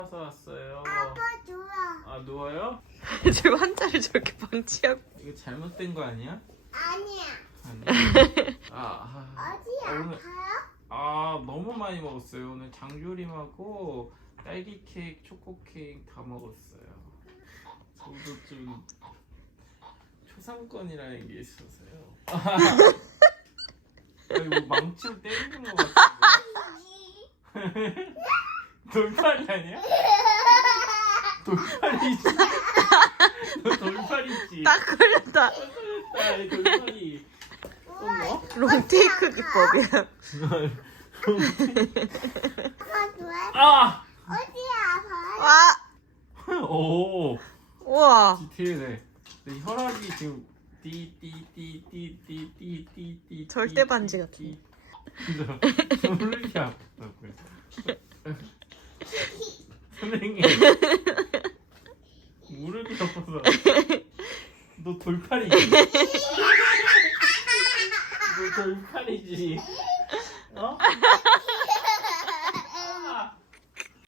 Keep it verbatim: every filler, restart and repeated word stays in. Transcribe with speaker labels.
Speaker 1: 와서 왔어요.
Speaker 2: 아빠 누워.
Speaker 1: 아 누워요?
Speaker 3: 지금 한자를 저렇게 방치하고.
Speaker 1: 이거 잘못된 거 아니야?
Speaker 2: 아니야.
Speaker 1: 아니. 아, 아,
Speaker 2: 어디
Speaker 1: 오늘-
Speaker 2: 아파요?
Speaker 1: 아 너무 많이 먹었어요. 오늘 장조림하고 딸기 케이크, 초코 케이크 다 먹었어요. 저도 좀 초상권이라는 게 있어서요. 아, 이거 망치로 때리는 거 같은데? 돌팔이 아니야? 돌팔이지. 너 돌팔이지.
Speaker 3: 딱 걸렸다.
Speaker 1: 아, 이 돌팔이. 또 뭐?
Speaker 3: 롱테이크 기법이야.
Speaker 2: 아빠 누워.
Speaker 1: 아!
Speaker 2: 어디 아파요?
Speaker 3: 와,
Speaker 1: 오,
Speaker 3: 우와.
Speaker 1: 디테일해. 내 혈압이 지금 띠띠띠띠띠띠띠띠.
Speaker 3: 절대 반지 같은데.
Speaker 1: 졸리 아프다고요. 선생님. 무릎이 아파서. 너 돌팔이지? 너 돌팔이지? 어?